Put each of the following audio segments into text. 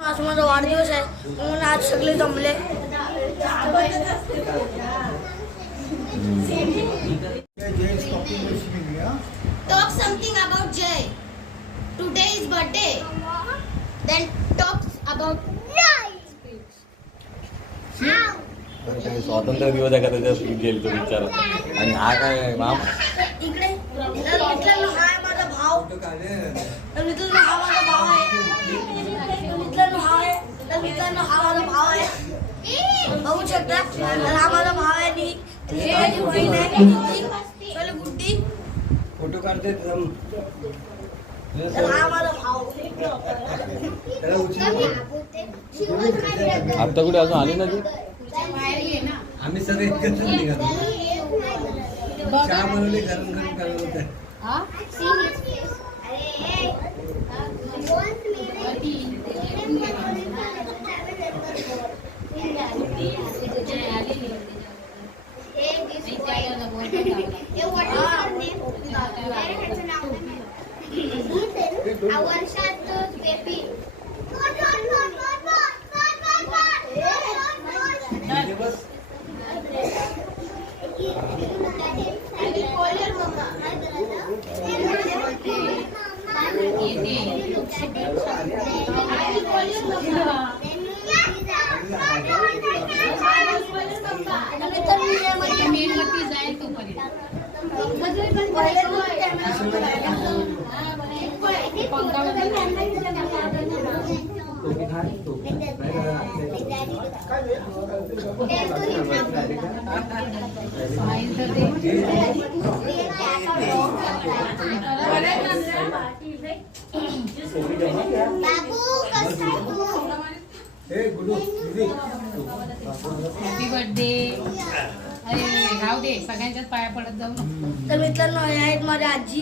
आज माझा वाढदिवस आहे. म्हणून आज सगळे जमले. Talk something about Jay. Today is birthday. Then talk about काय स्वातंत्र्य दिवस आहे का त्याच्यात गेल तो बिचारा आणि हा काय बाप इकडे. तर मित्रांनो हा आहे माझा भाव. तर मित्रांनो हा माझा भाव आहे मित्रांनो आहे. तर मित्रांनो हा माझा भाव आहे बघू शकता तर हा माझा भाव आहे बहीण आहे गुड्डी. गुड्डी फ़ोटो काढते तर हा माझा भाव त्याला कुठे अजून आली ना ती आम्ही सगळे एकत्र निघालो. चहा बनवली गरम गरम करत होते આ વર્ષા हॅपी बर्थडे अरे राहू दे सगळ्यांच्याच पाया पडत जाऊ ना तर मित्रांनो हे आहेत माझ्या आजी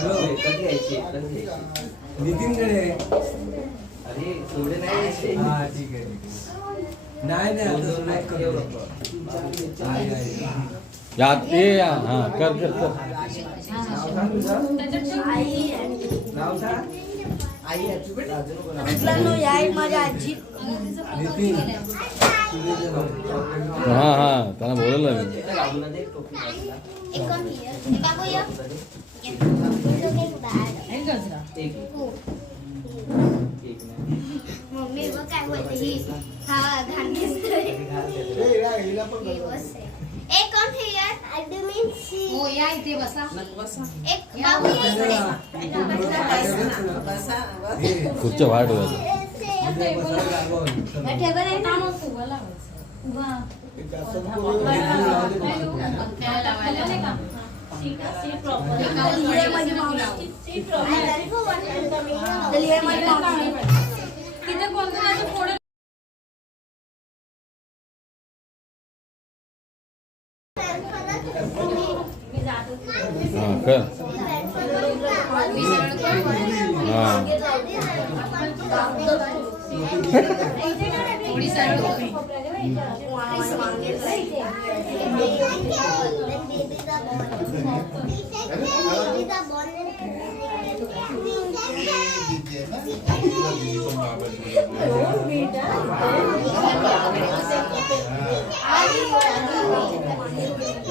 the floor. कडे अरे थोडे नाही हा ठीक आहे नाही नाही आता सुरुवात करतो. आहे, आहे. या ते या. हा कर कर कर. आई आणि नाव सांग. आई याची बेटा मित्रांनो हे आहेत माझ्या आजी. नितीन. सुरेश नाव. हा हा त्यांना बोलवलं मी? हे बाबू ये. एक एक मम्मी बघ काय बोलते ही हा घाण दिसतोय हे. बस. एक कोण here? I do mean she. हो या इथे बसा एक बाबू ये इकडे. हे, खुर्च्या लागवं. टेबल आहे ना मग फुगा लावायचं ते ही। ही तिथे कोणतं फोड कर हा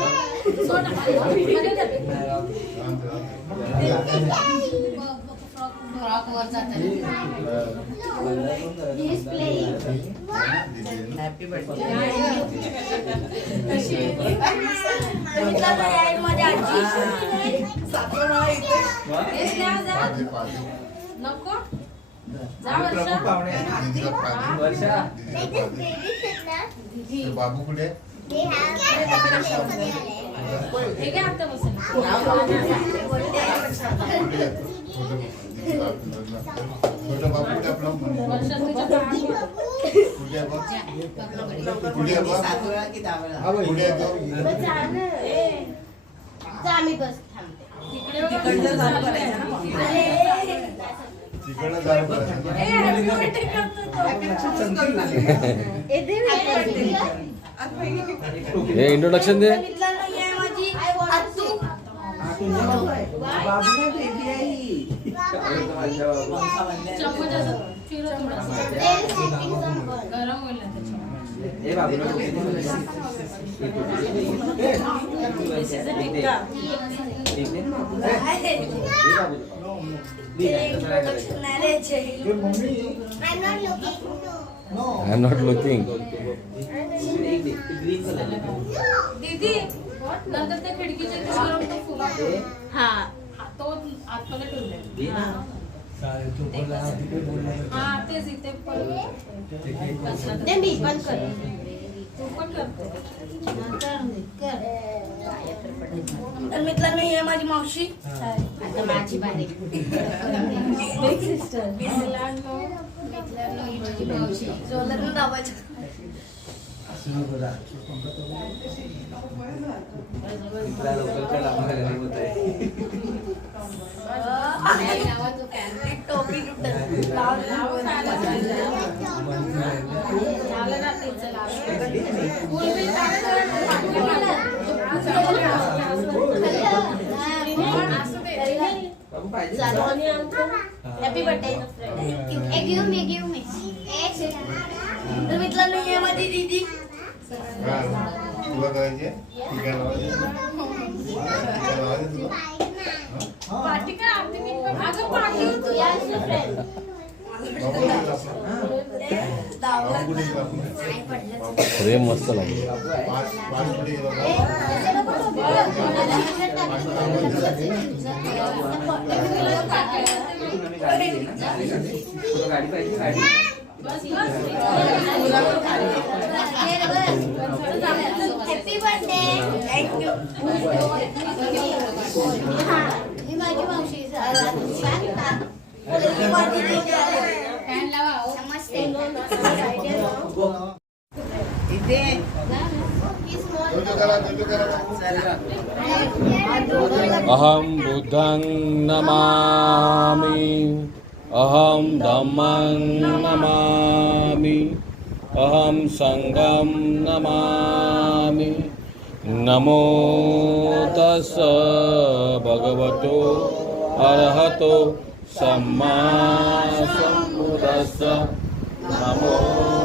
थोडी सरळ कर. फ्रॉक वर जातात हॅपी बर्थडे मित्रांनो प्रमुख पाहुणे बाबू कुठे हे घ्या आता बाबू. छोटं तिकडनं जायला पाहिजे. हे इंट्रोडक्शन दे ही ए I'm not looking. I am not looking एक दे. ते ग्रीन कलर दीदी नंतर त्या खिडकीच्या गरम तो फुला. हा तो आतमध्ये. चालेल तू बोला तिकडे बोलला हा तेच इथे पण ते मी पण तू करते तर मित्रांनो, ही माझी मावशी. आता माझी बारी मित्रांनो मित्रांनो ही माझी मावशी. जोलर दाबायचं इथला लोकलच्या लांब घरी होत happy birthday give me give me ए तर मित्रांनो आहे माझी दीदी. तुला करायचे? फ्रेम मस्त लागली पाच पाच कुठे गेला होता? इथून आम्ही गाडी घेऊ ना. तुला गाडी पाहिजे गाडी बस, बस. हॅपी बर्थडे थँक्यू ही माझी मावशी ही माझी दीदी आहे Fan लावा, हो. नमस्ते जोजो करा जोजो करा अहं बुद्धं नमामि अहं धम्मं नमामि। अहं सङ्गं नमामि। नमो तस् भगवतो अर्हतो। सम्मा सम्बुदस्स नमो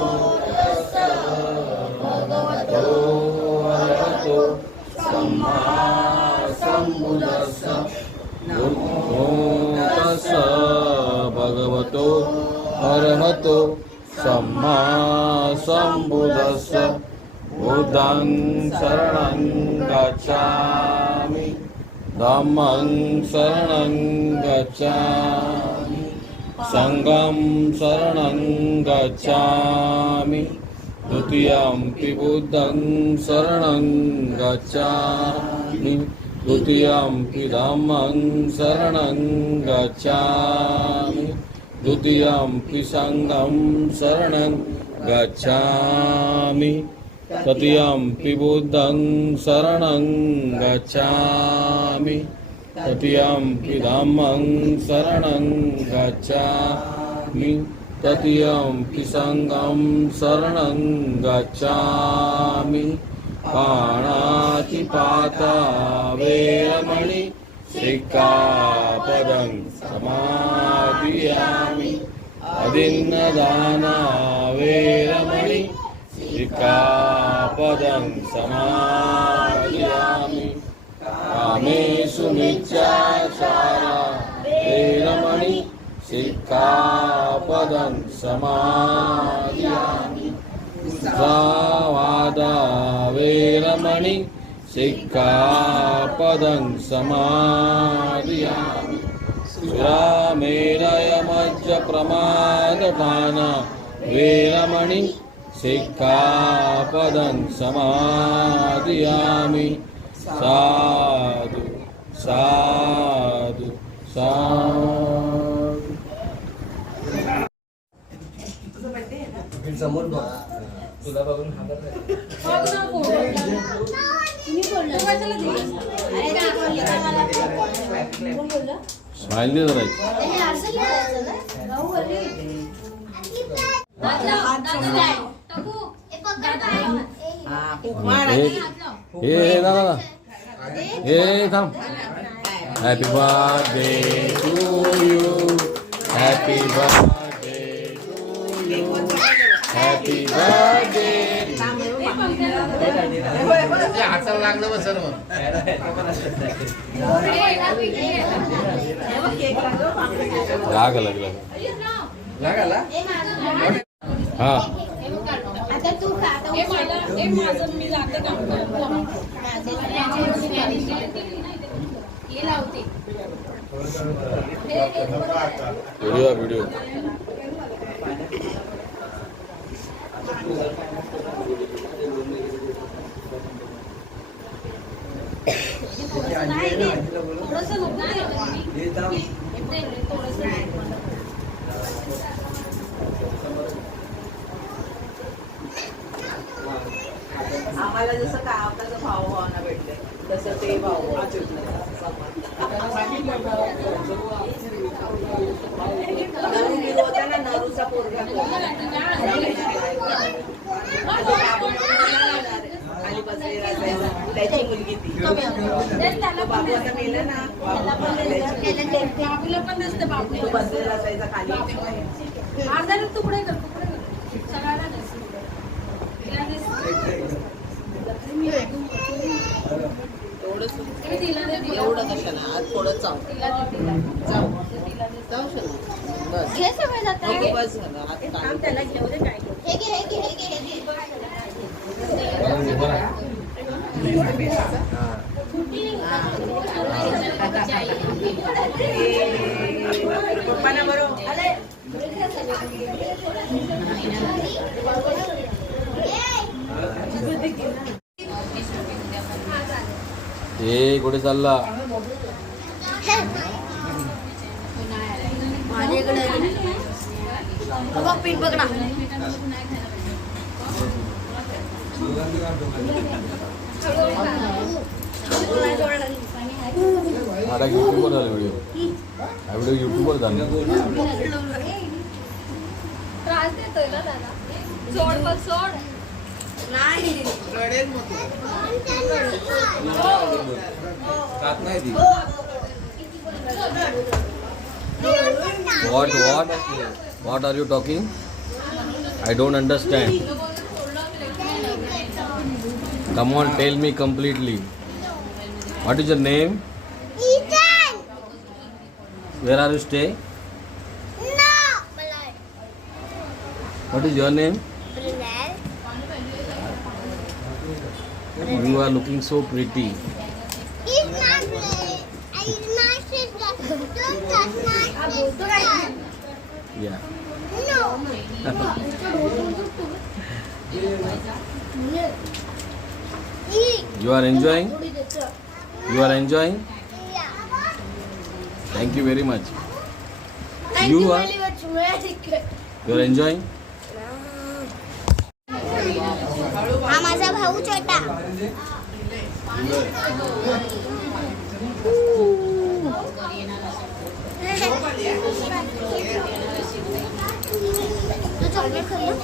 अर्हतो सम्मा सम्बुद्धस्स बुद्धं शरणं गच्छामि। धम्मं शरणं गच्छामि। सङ्गं शरणं गच्छामि। द्वितीयम्पि बुद्धं शरणं गच्छामि। द्वितीयम्पि धम्मं शरणं गच्छामि। द्वितीयम्पि सङ्गं शरणं गच्छामि। तृतीयम्पि बुद्धं शरणं गच्छामि। तृतीयम्पि धम्मं शरणं गच्छामि। तृतीयम्पि सङ्गं शरणं गच्छामि। पाणातिपाता वेरमणि सिक्कापदं പിയാമി അതിന്നദാന വേരമണി സിക്കാപദം സമാധിയാമി കാമേഷു മിച്ഛാചാര വേരമണി സിക്കാപദം സമാധിയാമി సావాద వేరమణి సిక్కాపదం సమాధియా विरामेरयमज्जप्रमादपान वेरमणि सिक्खापदं समादयामि। साधु साधु साधु। समोर तुला बघून स्माइल दे जरा हे। हे ना हे। थांब happy birthday to you happy birthday to you happy birthday ते लागलं मग व्हिडिओ व्हिडिओ. आम्हाला जसं कावताचं भाव भावना भेटले तसं ते भाव होता ना नरूचा पोरगा तो. खाली बसलेला असायचा. त्याची मुलगी ती. तो बाबू आता मेला ना. बाबूला पण नसते. बाबू तो बसलेला असायचा खाली. अर्धा तुकडे कर तुकडे कर. सगळ्याला दे, एवढं कशाला? आज थोडं दे, दे. दे. चाव शना. बस घे सगळं जातं बस झालं. आता काय हे घे हे घे हे घे हे घे. कुठे चालला. आता युट्यूबवर झाला व्हिडिओ हा व्हिडिओ युट्यूबवर झाला. त्रास देतोय ना दादा सोड बघ सोड What, what? What are you talking? I don't understand. Come on, tell me completely. What is your name? Ethan. Where are you stay? No. What is your name? You are looking so pretty. It's not. It's my sister. Don't touch my sister. Yeah. No. you are enjoying? You are enjoying? Thank you very much. Thank you, you are. Very much. You are enjoying? हा माझा भाऊ छोटा. तू chocolate खाल्लं?